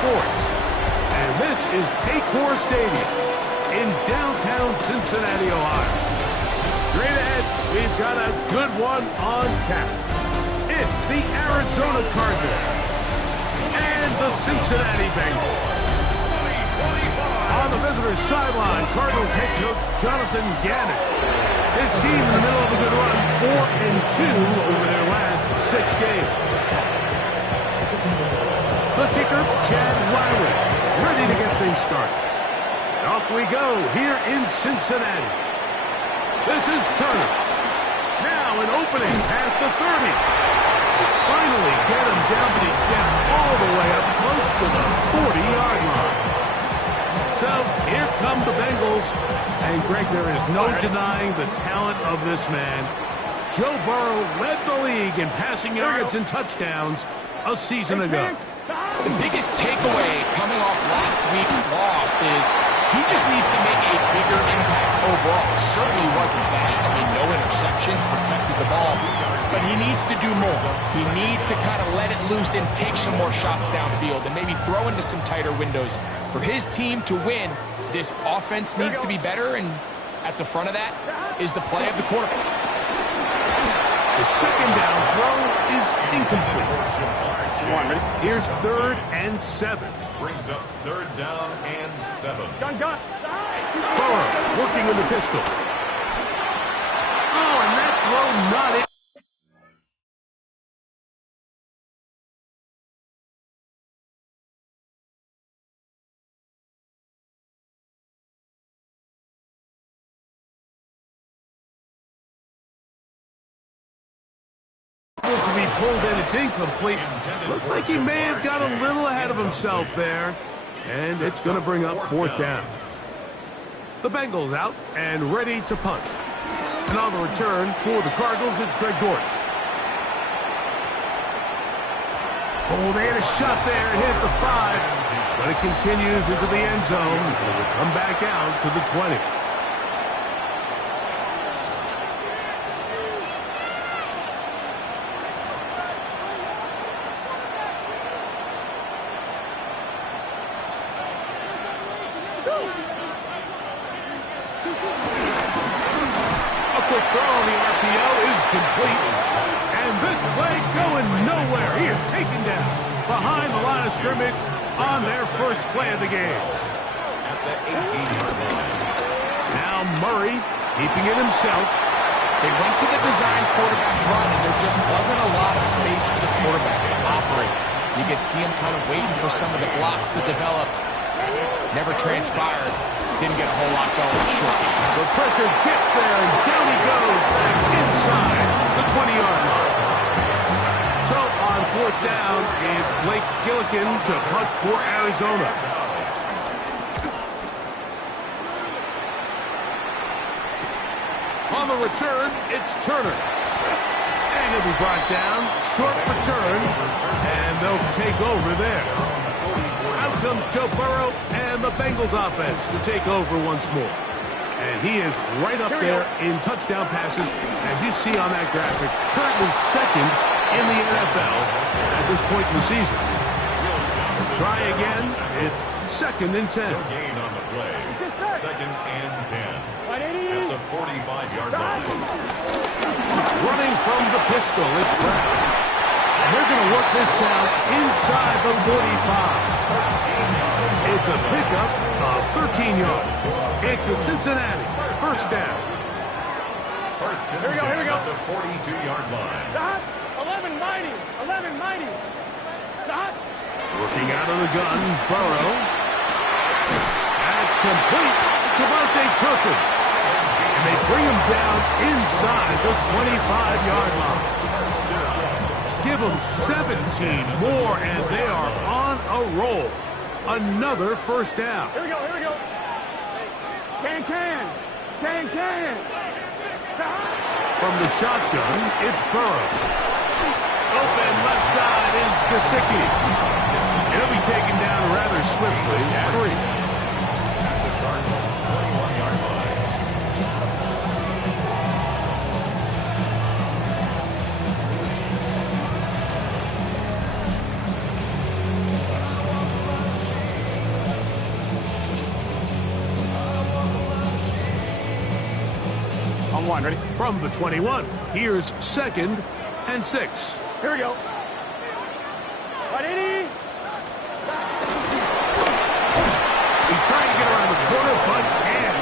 sports. And this is Paycor Stadium in downtown Cincinnati, Ohio. Straight ahead, we've got a good one on tap. It's the Arizona Cardinals and the Cincinnati Bengals. On the visitor's sideline, Cardinals head coach Jonathan Gannon. His team in the middle of a good run, 4-2 over their last 6 games. The kicker, Chad Wiley, ready to get things started. Off we go here in Cincinnati. This is Turner. Now an opening past the 30. They finally get him down, but he gets all the way up close to the 40-yard line. So here come the Bengals. And Greg, there is no denying the talent of this man. Joe Burrow led the league in passing yards and touchdowns a season ago. The biggest takeaway coming off last week's loss is he just needs to make a bigger impact overall. It certainly wasn't bad. I mean, no interceptions, protected the ball. But he needs to do more. He needs to kind of let it loose and take some more shots downfield and maybe throw into some tighter windows. For his team to win, this offense needs to be better, and at the front of that is the play of the quarterback. The second down throw is incomplete. Here's 3rd and 7. Brings up 3rd down and 7. Burrow working in the pistol. Oh, and that throw not in. To be pulled in, it's incomplete. Looked like he may have got a little ahead of himself there. And it's going to bring up 4th down. The Bengals out and ready to punt. And on the return for the Cardinals, it's Greg Dortch. Oh, they had a shot there and hit the 5. But it continues into the end zone. It will come back out to the 20. Quick throw on the RPO is complete. And this play going nowhere. He is taken down behind the line of scrimmage on their first play of the game. At the 18-yard line. Now Murray keeping it himself. They went to the design quarterback run, and there just wasn't a lot of space for the quarterback to operate. You could see him kind of waiting for some of the blocks to develop. Never transpired. Didn't get a whole lot going short. The pressure gets there, and down he goes back inside the 20-yard line. So on 4th down, it's Blake Gillikin to punt for Arizona. On the return, it's Turner. And he'll be brought down. Short return, and they'll take over there. Out comes Joe Burrow and the Bengals offense to take over once more. And he is right up there in touchdown passes, as you see on that graphic. Currently 2nd in the NFL at this point in the season. Try again. It's 2nd and 10. No gain on the play. 2nd and 10. At the 45-yard line. Running from the pistol, it's Brown. They're going to work this down inside the 45. It's a pickup of 13 yards. It's a Cincinnati first down. First and 10 at the 42-yard line. Stop. 11 mighty. 11 mighty. Stop. Working out of the gun, Burrow. That's complete. Devontae Turpin. And they bring him down inside the 25-yard line. Give them 17 more, and they are on a roll. Another first down. Here we go. Here we go. Can. From the shotgun, it's Burrow. Open left side is Gesicki. He'll be taken down rather swiftly at 3. At the Cardinals' 21-yard line. On one, ready? From the 21, here's 2nd and 6. Here we go. 180. He's trying to get around the corner, but can't.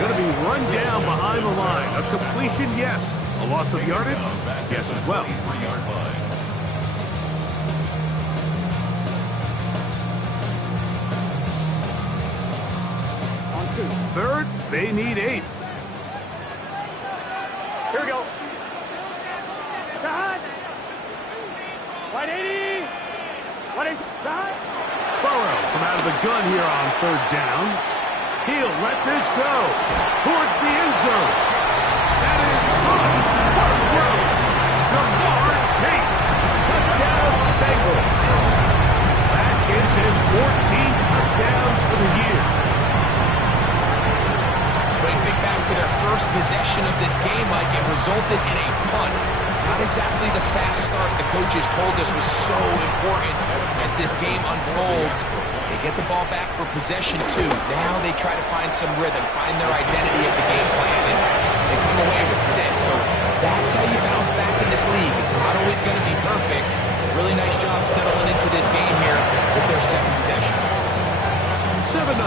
Going to be run down behind the line. A completion, yes. A loss of yardage, yes as well. 3-yard line. On 2. 3rd, they need 8. Here we go. Cut. 180. 180. Cut. Burrow from out of the gun here on 3rd down. He'll let this go towards the end zone. That is caught. First row. Jamar Chase. Touchdown Bengals. That gives him 14 touchdowns for the year. When you think back to their first possession of this game, Mike, it resulted in a punt. Not exactly the fast start the coaches told us was so important as this game unfolds. They get the ball back for possession 2. Now they try to find some rhythm, find their identity of the game plan, and they come away with 6. So that's how you bounce back in this league. It's not always going to be perfect. Really nice job settling into this game here with their 2nd possession. 7-0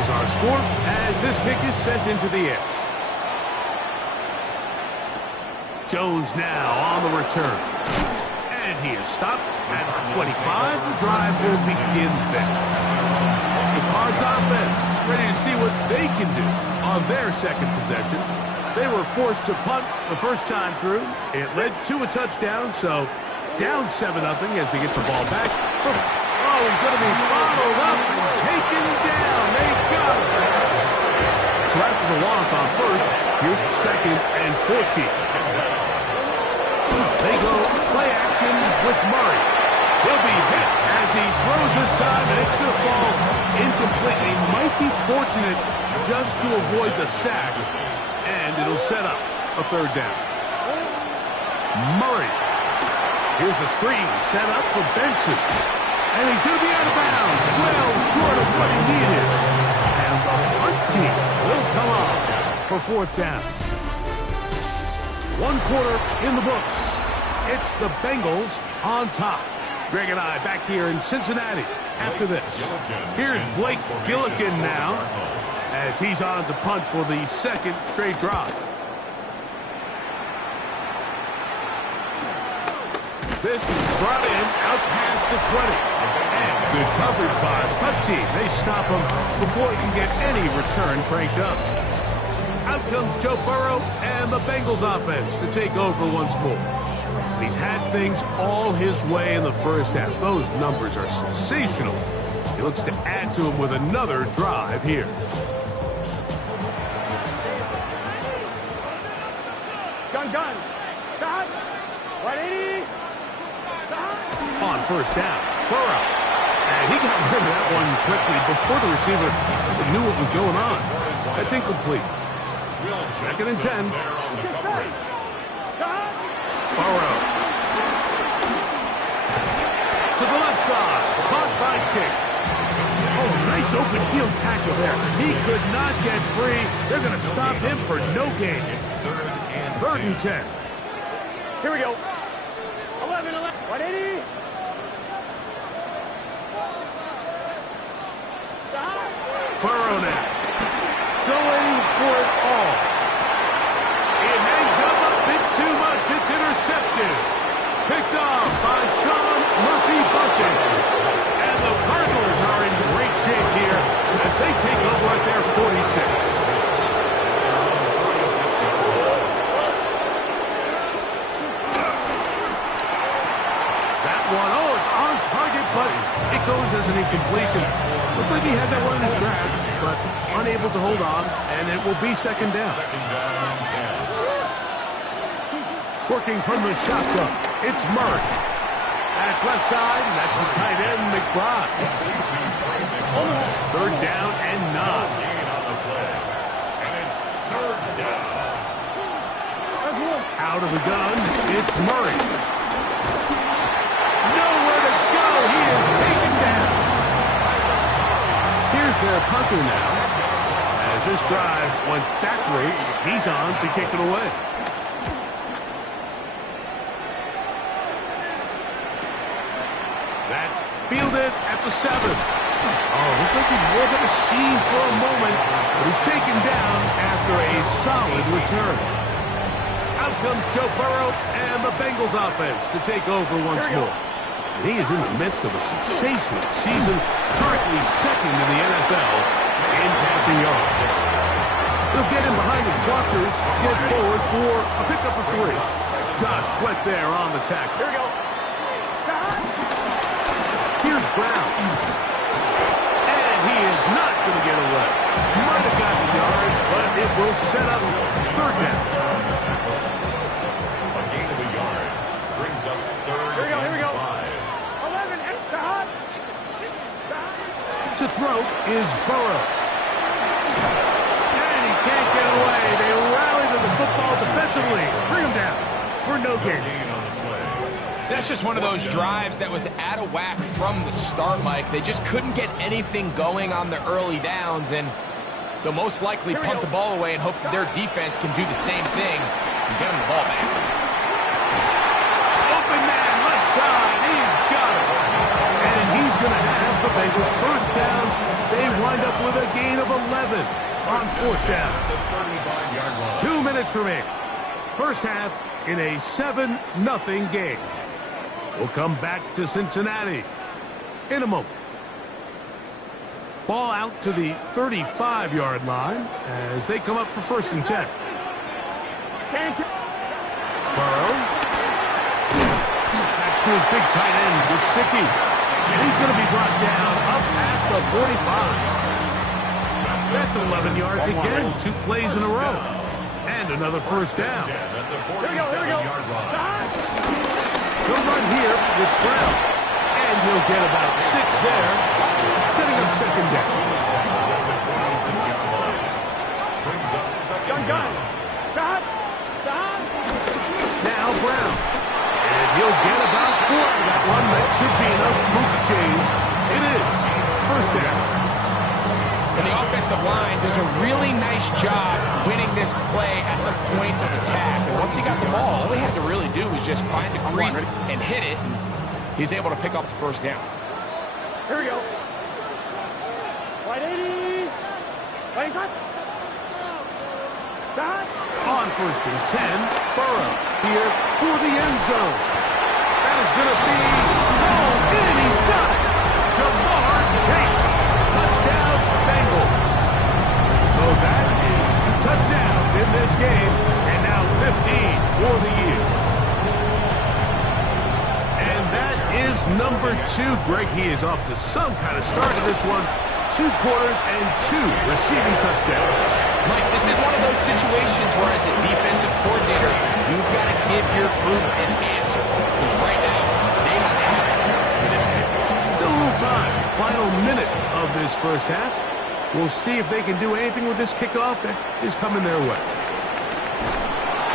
is our score as this kick is sent into the air. Jones now on the return. And he is stopped at the 25. The drive will begin then. The Cards offense ready to see what they can do on their 2nd possession. They were forced to punt the first time through. It led to a touchdown, so down 7-0 as they get the ball back. Oh, he's going to be bottled up and taken down. They got him. So after the loss on 1st, here's 2nd and 14. They go play action with Murray. He'll be hit as he throws this time, and it's going to fall incomplete. He might be fortunate just to avoid the sack, and it'll set up a 3rd down. Murray. Here's a screen set up for Benson. And he's going to be out of bounds. Well short of what he needed. And the punt team will come on for 4th down. 1 quarter in the books. It's the Bengals on top. Greg and I back here in Cincinnati after this. Here's Blake Gillikin now as he's on to punt for the 2nd straight drive. This is brought in out past the 20. And good coverage by the punt team. They stop him before he can get any return cranked up. Out comes Joe Burrow and the Bengals offense to take over once more. He's had things all his way in the first half. Those numbers are sensational. He looks to add to them with another drive here. Gun. Cut. 180. On 1st down, Burrow. And he got rid of that one quickly before the receiver knew what was going on. That's incomplete. 2nd and 10. Burrow. To the left side. Caught by Chase. Oh, nice open field tackle there. He could not get free. They're going to stop him for no gain. 3rd and 10. Here we go. 11. 180. Burrow now. Going for it all. It hangs up a bit too much. It's intercepted. Picked off by Sean Murphy-Bunting. And the Cardinals are in great shape here as they take over at their 46. That one, oh, it's on target, but it goes as an incompletion. Looked like he had that one in his grasp, but unable to hold on, and it will be 2nd down. 2nd down and 10. Working from the shotgun, it's Murray. That's left side, and that's the tight end, McBride. 3rd down and 9. Gain on the play. And it's 3rd down. Out of the gun, it's Murray. Nowhere to go. He is taken down. Here's their punter now, as As this drive went backwards, he's on to kick it away. That's fielded at the 7. Oh, looks like he wanted a seam for a moment, but is taken down after a solid return. Out comes Joe Burrow and the Bengals offense to take over once more. He is in the midst of a sensational season, currently second in the NFL in passing yards. He'll get in behind the blockers, get forward for a pickup of 3. Josh Sweat there on the tackle. Here we go. Here's Brown. And he is not going to get away. Might have got the yard, but it will set up 3rd down. A gain of a yard brings up 3rd Here we go. and 5. 11, extra hot. To throw is Burrow. And he can't get away. They rally to the football defensively. Bring him down for no gain. That's just one of those drives that was out of whack from the start, Mike. They just couldn't get anything going on the early downs, and they'll most likely punt the ball away and hope that their defense can do the same thing and get them the ball back. Open man, left side. He's got it. And he's going to have the Bengals 1st down. They wind up with a gain of 11 on 4th down. 2 minutes remaining. First half in a 7-0 game. We'll come back to Cincinnati in a moment. Ball out to the 35-yard line as they come up for 1st and 10. Burrow. That's to his big tight end, Gesicki. And he's going to be brought down up past the 45. That's 11 yards again. 2 plays in a row. And another 1st down. Here we go. He'll run here with Brown. And he'll get about 6 there, setting up 2nd down. Gun. Now Brown. And he'll get about 4 out of that one. That should be enough to move the chains. It is 1st down. And the offensive line does a really nice job winning this play at the point of attack. And once he got the ball, all he had to really do was just find the crease and hit it. And he's able to pick up the 1st down. Here we go. Wide 80. Playing cut. Stop. On 1st and 10, Burrow here for the end zone. That is going to be rolled in. He's got it. Jamar Chase. Touchdown, Bengals. So that is 2 touchdowns in this game, and now 15 for the year. And that is number 2. Greg, he is off to some kind of start in this one. 2 quarters and 2 receiving touchdowns. Mike, this is one of those situations where as a defensive coordinator, you've got to give your group an answer. Because right now, they don't have it for this game. Still a little time. Final minute of this 1st half. We'll see if they can do anything with this kickoff that is coming their way.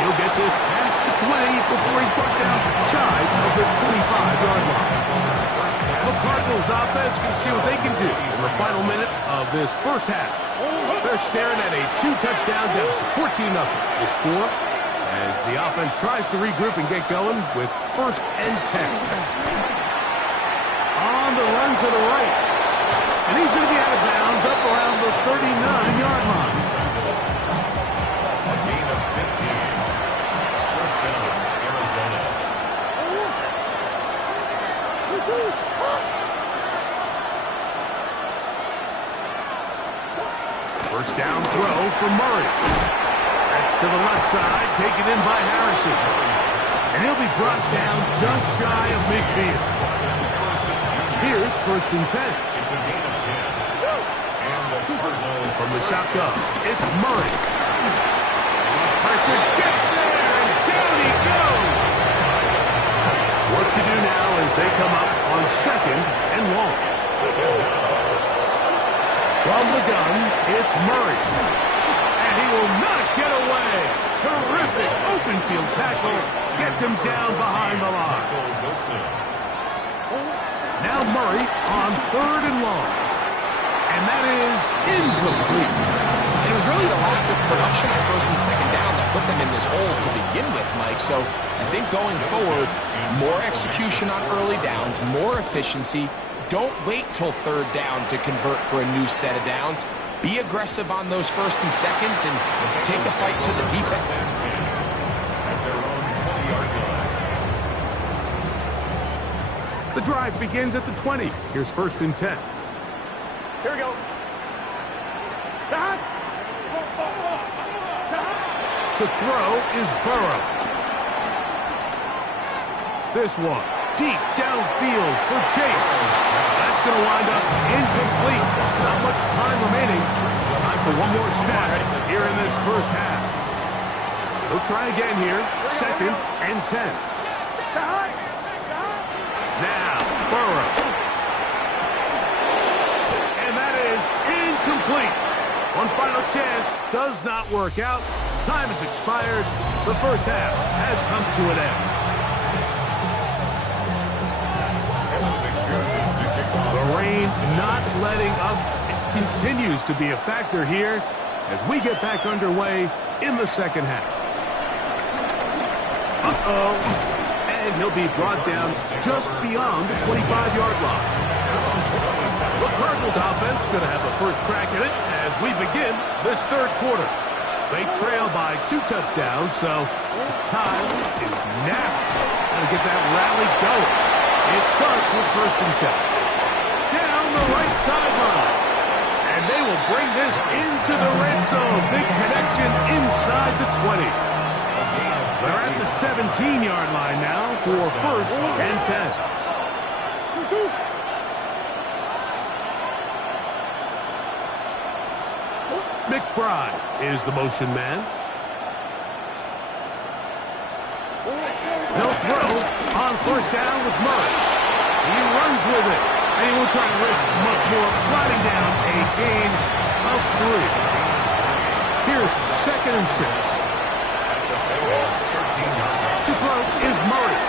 He'll get this past the 20 before he's brought down shy of the 25-yard line. The Cardinals offense can see what they can do in the final minute of this 1st half. They're staring at a 2-touchdown deficit, 14-0. The score as the offense tries to regroup and get going with 1st and 10. On the run to the right. And he's going to be out of bounds up around the 39-yard line. A gain of 15. 1st down, Arizona. First down throw for Murray. That's to the left side, taken in by Harrison. And he'll be brought down just shy of midfield. Here's 1st and 10. It's a gain of 10. And the Cardinals From the shotgun, it's Murray. Pressure gets there, and down he goes. What to do now as they come up on 2nd and long. From the gun, it's Murray. And he will not get away. Terrific open field tackle. Gets him down behind the line. Now Murray on 3rd and long. And that is incomplete. And was really the lack of production on first and second down that put them in this hole to begin with, Mike. So I think going forward, more execution on early downs, more efficiency. Don't wait till third down to convert for a new set of downs. Be aggressive on those first and seconds and take the fight to the defense. The drive begins at the 20. Here's first and 10. Here we go. To throw is Burrow. This one, deep downfield for Chase. That's going to wind up incomplete. Not much time remaining. Time for one more snap here in this first half. They'll try again here. Second and 10. Now, Burrow. And that is incomplete. One final chance does not work out. Time has expired. The first half has come to an end. The rain not letting up continues to be a factor here as we get back underway in the second half. And he'll be brought down just beyond the 25-yard line. The Cardinals offense going to have the first crack at it as we begin this third quarter. They trail by 2 touchdowns, so the time is now. Got to get that rally going. It starts with first and 10. Down the right sideline. And they will bring this into the red zone. Big connection inside the 20. They're at the 17-yard line now for first and 10. McBride is the motion man. He'll throw on first down with Murray. He runs with it, and he won't try to risk much more, sliding down a gain of 3. Here's second and 6. To throw is Murray.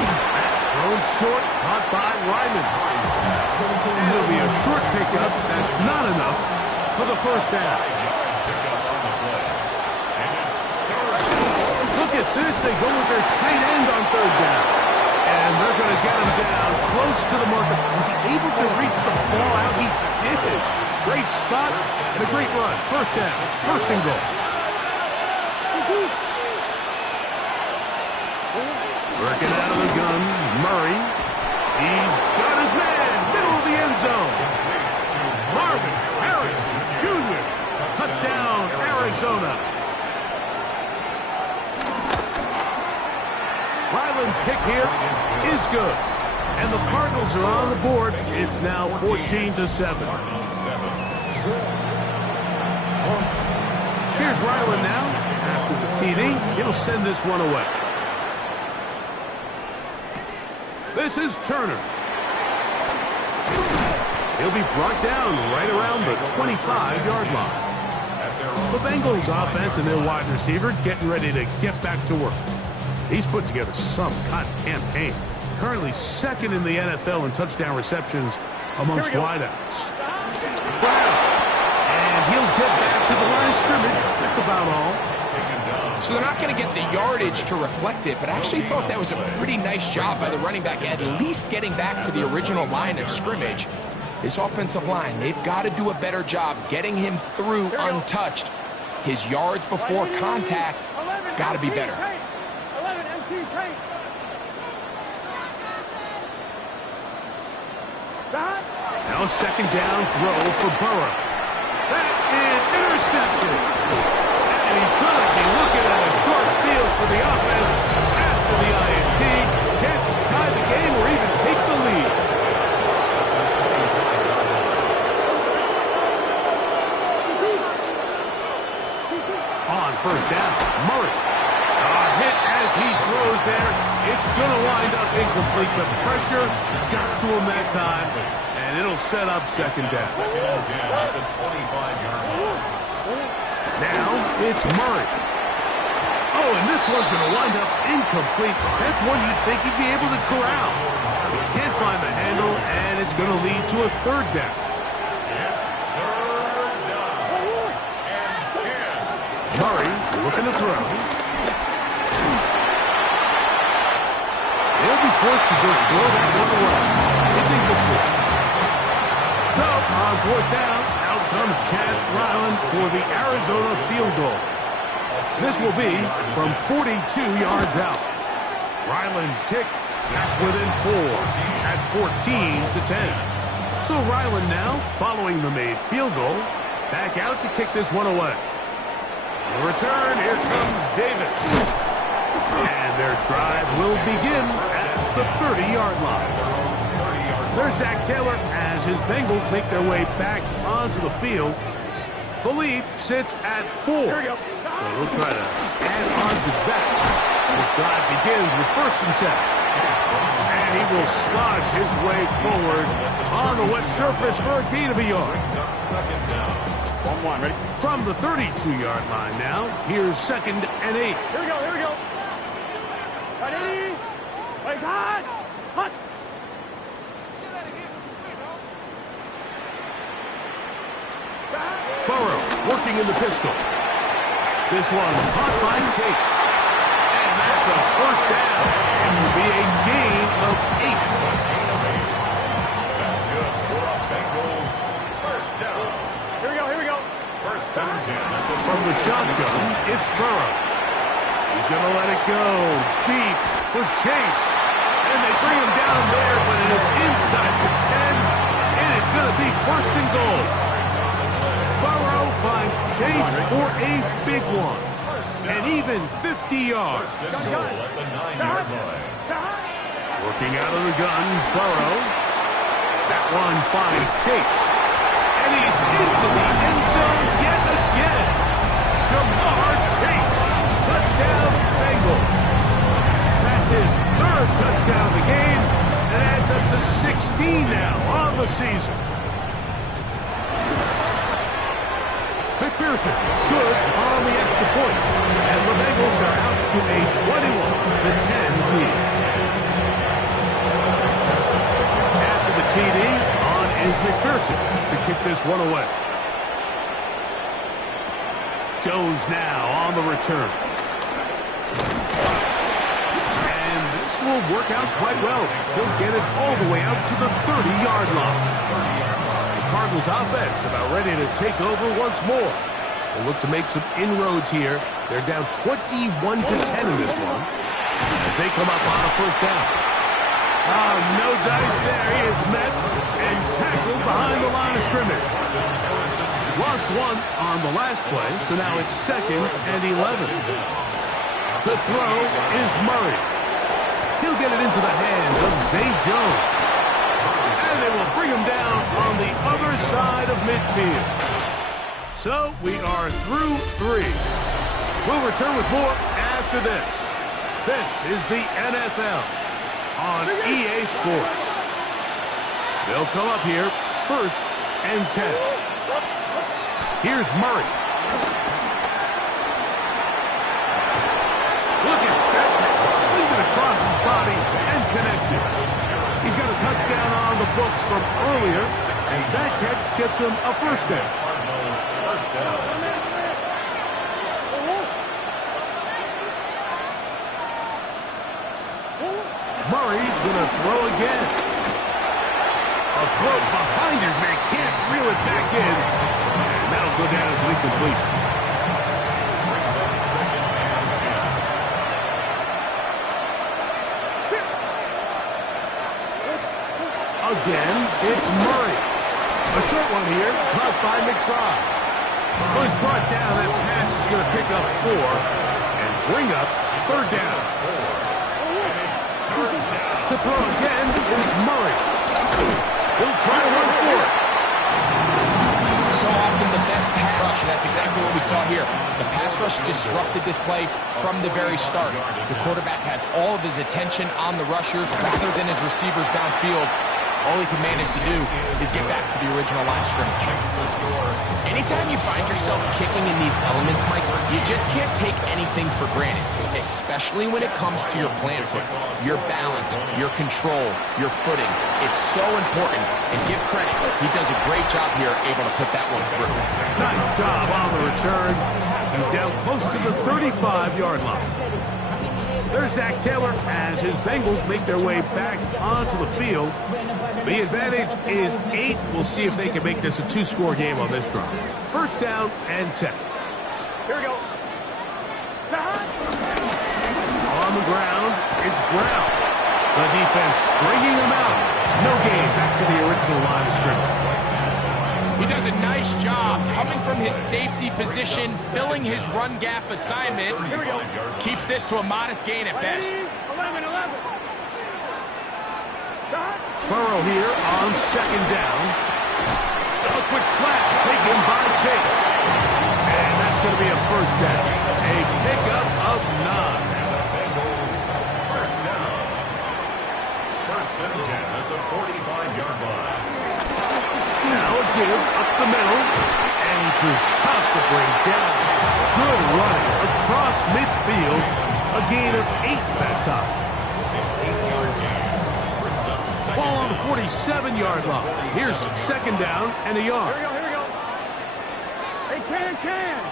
Thrown short, caught by Ryman. It'll be a short pickup. That's not enough for the first down. Look at this. They go with their tight end on third down. And they're going to get him down close to the marker. Was he able to reach the ball out? He did. Great spot and a great run. First down. First and goal. Working out of the gun, Murray. He's got his man, middle of the end zone. Marvin Harris Jr. Touchdown, Arizona. Ryland's kick here is good. And the Cardinals are on the board. It's now 14-7. Here's Ryland now. After the TD, he'll send this one away. This is Turner. He'll be brought down right around the 25-yard line. The Bengals offense and their wide receiver getting ready to get back to work. He's put together some kind of campaign. Currently second in the NFL in touchdown receptions amongst wideouts. And he'll get back to the line of scrimmage. That's about all. So they're not going to get the yardage to reflect it, but I actually thought that was a pretty nice job by the running back, at least getting back to the original line of scrimmage. This offensive line, they've got to do a better job getting him through untouched. His yards before contact got to be better. Now second down throw for Burrow. That is intercepted. And he's going to be looking at a short field for the offense after the INT. Can't tie the game or even take the lead. On first down, Murray. A hit as he throws there. It's going to wind up incomplete, but pressure got to him that time, and it'll set up second down. Second and 10 at the 25-yard line. Now it's Murray. Oh, and this one's going to wind up incomplete. That's one you'd think he'd be able to corral. He can't find the handle, and it's going to lead to a third down. It's third down and Looking to throw. He'll be forced to just throw that one away. It's incomplete. So, on fourth down, out comes Chad Ryland for the Arizona field goal. This will be from 42 yards out. Ryland's kick back within 4 at 14-10. So Ryland now, following the made field goal, back out to kick this one away. The return, here comes Davis. And their drive will begin at the 30-yard line. There's Zach Taylor as his Bengals make their way back onto the field. The lead sits at 4. So they'll try to add on to that. This drive begins with 1st and 10. And he will slosh his way forward on the wet surface for a gain of a yard. 1-1, ready? From the 32-yard line now, here's 2nd and 8. Here we go, here we go. Ready? Wait, hot! Hot! Burrow working in the pistol. This one caught by Chase. And that's a 1st down. It will be a gain of 8. That's good for a Bengals 1st down. Here we go, here we go. 1st and 10. From the shotgun, it's Burrow. He's going to let it go deep for Chase. And they bring him down there, but it is inside the 10. It is going to be 1st and goal. Burrow finds Chase for a big one. And even 50 yards. At the 9-yard line. Working out of the gun, Burrow. That one finds Chase. And he's into the end zone yet again. Jamar Chase. Touchdown, Bengals. That's his 3rd touchdown of the game. And adds up to 16 now on the season. McPherson, good on the extra point. And the Bengals are out to a 21-10 lead. After the TD, on is McPherson to kick this one away. Jones now on the return. And this will work out quite well. He'll get it all the way out to the 30-yard line. Cardinals offense about ready to take over once more. They'll look to make some inroads here. They're down 21-10 in this one as they come up on a 1st down. No dice there. He is met and tackled behind the line of scrimmage. Lost one on the last play, so now it's 2nd and 11. To throw is Murray. He'll get it into the hands of Zay Jones. And they will bring him down on the other side of midfield. So we are through 3. We'll return with more after this. This is the NFL on EA Sports. They'll come up here 1st and 10. Here's Murray. Look at that. Slipped it across his body and connected. He's got a touchdown on the books from earlier, and that catch gets him a 1st down. Murray's going to throw again. A throw behind his man, can't reel it back in, and that'll go down as an incompletion. Again, it's Murray. A short one here, caught by McBride. Well, he's brought down. That pass is going to pick up 4 and bring up 3rd down. To throw again is Murray. He'll try to run for it. So often the best pass rush, and that's exactly what we saw here. The pass rush disrupted this play from the very start. The quarterback has all of his attention on the rushers rather than his receivers downfield. All he can manage to do is get back to the original line of scrimmage. Anytime you find yourself kicking in these elements, Mike, you just can't take anything for granted, especially when it comes to your plant foot, your balance, your control, your footing. It's so important, and give credit. He does a great job here, able to put that one through. Nice job on the return. He's down close to the 35-yard line. There's Zach Taylor as his Bengals make their way back onto the field. The advantage is 8. We'll see if they can make this a 2-score game on this drive. First down and 10. Here we go. On the ground, it's Brown. The defense stringing him out. No gain, back to the original line of scrimmage. He does a nice job coming from his safety position, filling his run gap assignment. Here we go. Keeps this to a modest gain at best. 11. Burrow here on second down. A quick slash taken by Chase. And that's going to be a first down. A pickup of 9. Bengals first down. First and 10 at the 45-yard line. Now a give up the middle. And he proves tough to bring down. Good running across midfield. A gain of 8 that time. Ball on the 47-yard line. Here's second down and a yard. Here we go. Hey, can.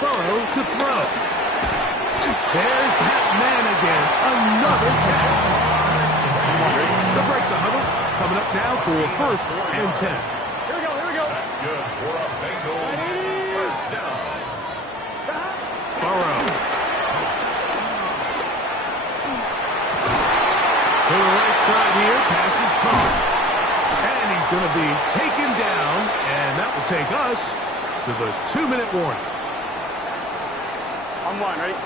Burrow to throw. There's that man again. Another catch. To break the huddle. Coming up now for first and 10. Here we go. That's good for a Bengals first down. Burrow. To the right side here, pass is caught. And he's going to be taken down, and that will take us to the 2-minute warning. On one, ready?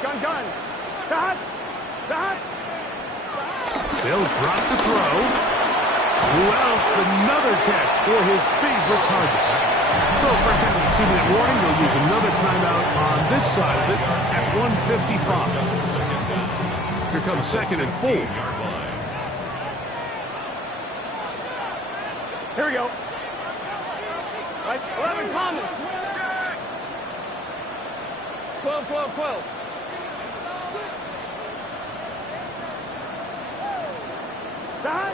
Gun. Dot. They'll drop to throw. Who else? Another catch for his favorite target. So first half of the 2-minute warning, they'll use another timeout on this side of it at 1:55. Here comes second and 4. Here we go. Right, 11 common. 12. Now